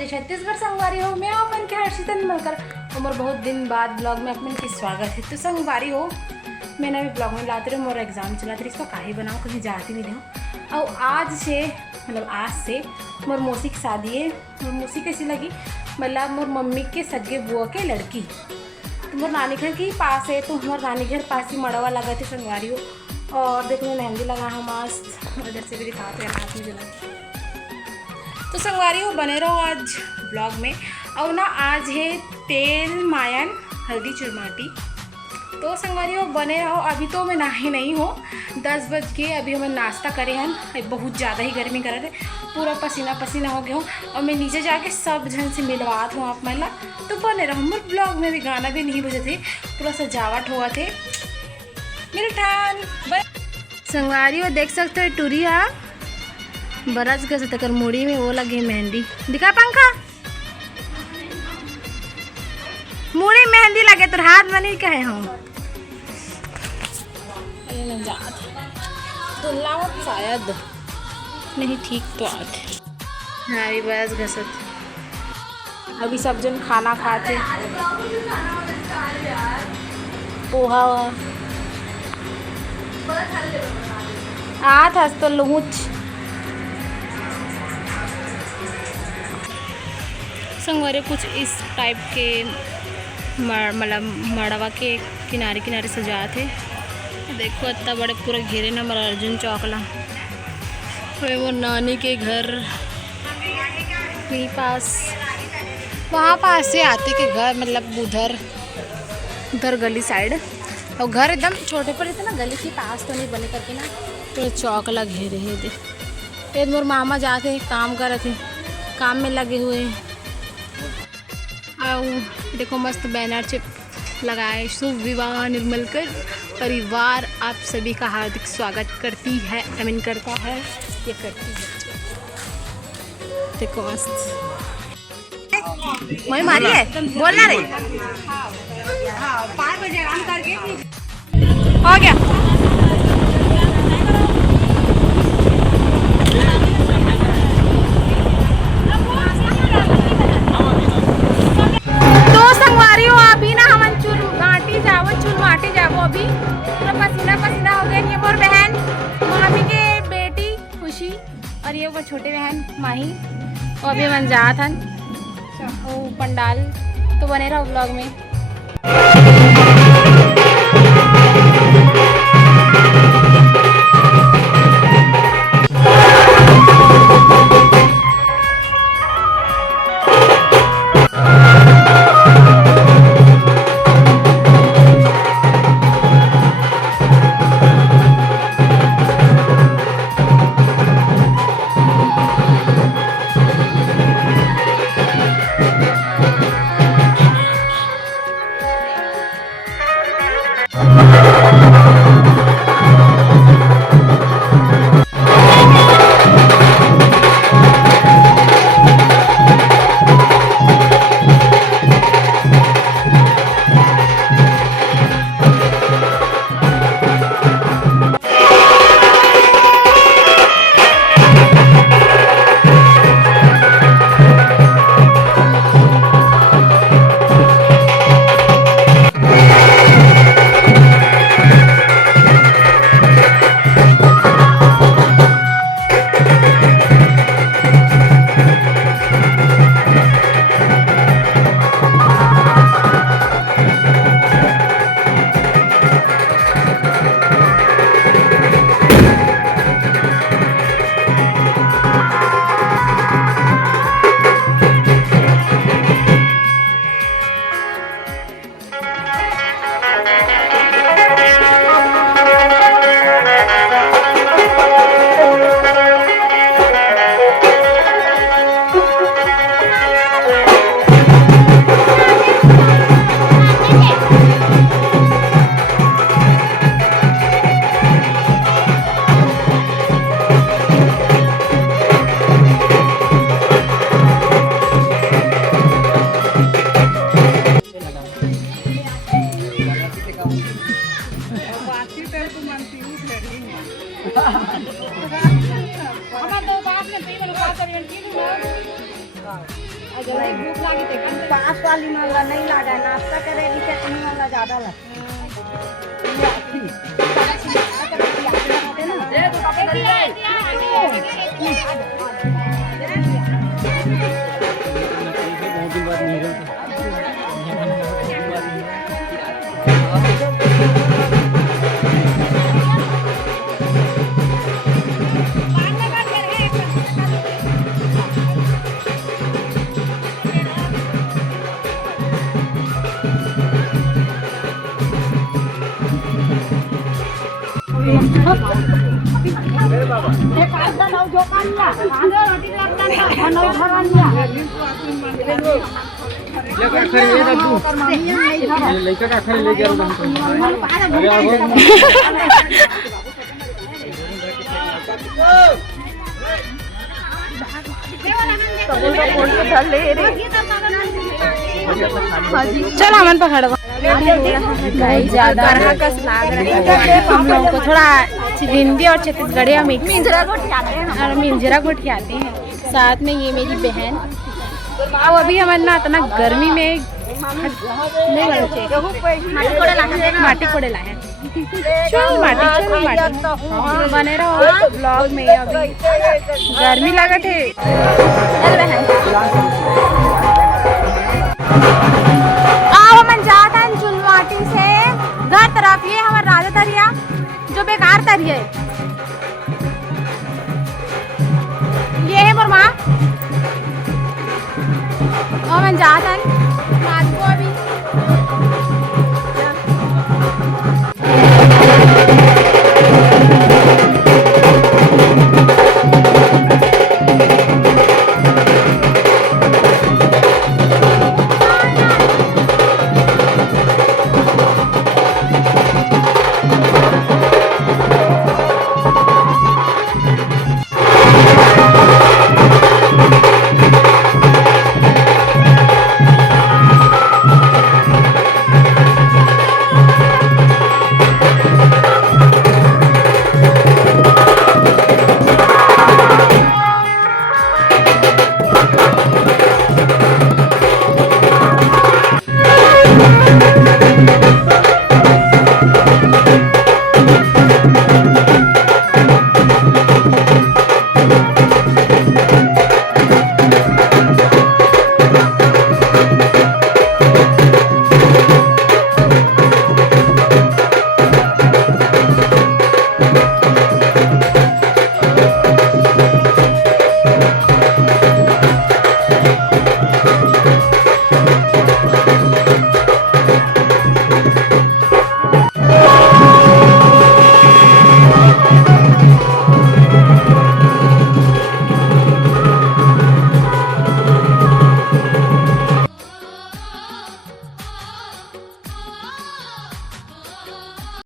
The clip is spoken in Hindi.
जे छत्तीसगढ़ संगवारी हो, मैं अपन के हर्षिता निमलकर उम्र बहुत दिन बाद ब्लॉग में अपन की स्वागत है। तो संगवारी हो, मैंने अभी ब्लॉग में लाते रहे, मोरा एग्जाम चला था, इसको काहे बनाऊँ, कहीं जाती नहीं रहूँ। और आज से मोर मौसी की शादी है। मोर मौसी कैसी लगी, मतलब मोर मम्मी के सगे बुआ के लड़की, तो मोर नानी घर के पास है, तो हमारे नानी घर पास ही मड़वा लगा थे संगवारी हो। और देखो मैं मेहंदी लगा है मस्त, उधर से भी दिखाते हैं हाथ में जला। तो संगवारी हो बने रहो आज ब्लॉग में। और ना आज है तेल मायन हल्दी चुरमाटी, तो संगवारी हो बने रहो। अभी तो मैं नहाई नहीं हो, 10 बज के अभी हमें नाश्ता करे हैं। बहुत ज़्यादा ही गर्मी कर रहे थे, पूरा पसीना पसीना हो गया हूँ। और मैं नीचे जाके सब जन से मिलवात हूँ आप मला। तो बने रहो, हमारे ब्लॉग में भी गाना भी नहीं बजे थे, पूरा सजावट हुआ थे। मिल्ठान संगवारी हो देख सकते हो टूरिया बरस गए तकर मुड़ी में वो लगे मेहंदी। दिखा पंखा, मुड़ी मेहंदी लगे तो हाथ में नहीं कहे हम तो लावत शायद नहीं ठीक तो आते। हाँ बस घसत अभी सब जन खाना खाते, पोहा आठ हस तो लूच संगवारी कुछ इस टाइप के मतलब मड़वा के किनारे किनारे सजा थे। देखो इतना बड़े पूरा घेरे ना हमारा अर्जुन चौकला। वो नानी के घर के पास, वहाँ पास से आते के घर, मतलब उधर गली साइड। और घर एकदम छोटे पर रहते ना, गली के पास तो नहीं बने करके ना, तो चौकला घेरे है। दे मोर मामा जाते काम कर रहे थे, काम में लगे हुए हैं। देखो मस्त बैनर चिप लगाए, शुभ विवाह निर्मलकर परिवार आप सभी का हार्दिक स्वागत करती है, अमीन करता है, ये करती है। देखो मस्त वही मारी है, बोलना रे 5 बजे काम करके हो गया। अभी पूरा पसीना पसीना हो गया। ये मोर बहन मामी के बेटी खुशी और ये वो छोटे बहन माही, और अभी मन जा था वो पंडाल। तो बने रहो ब्लॉग में। पास वाली वाला नहीं लगा, नाश्ता करेगी चटनी वाला ज्यादा लगता चल हमन पकड़ ज्यादा हम लोगों को थोड़ा हिंदी और छत्तीसगढ़ी और मिंजरा घोट के आते हैं। साथ में ये मेरी बहन। अब अभी हमारे ना इतना गर्मी में नहीं माटी कोड़े लाए चल माटी बने रहो ब्लॉग में। अभी गर्मी लागत है। आओ मन जाता है जुलवाटी से घर तरफ। ये हमारा राजा तरिया जो बेकार तरिया है। ये है मोर माँ। और मन जाता है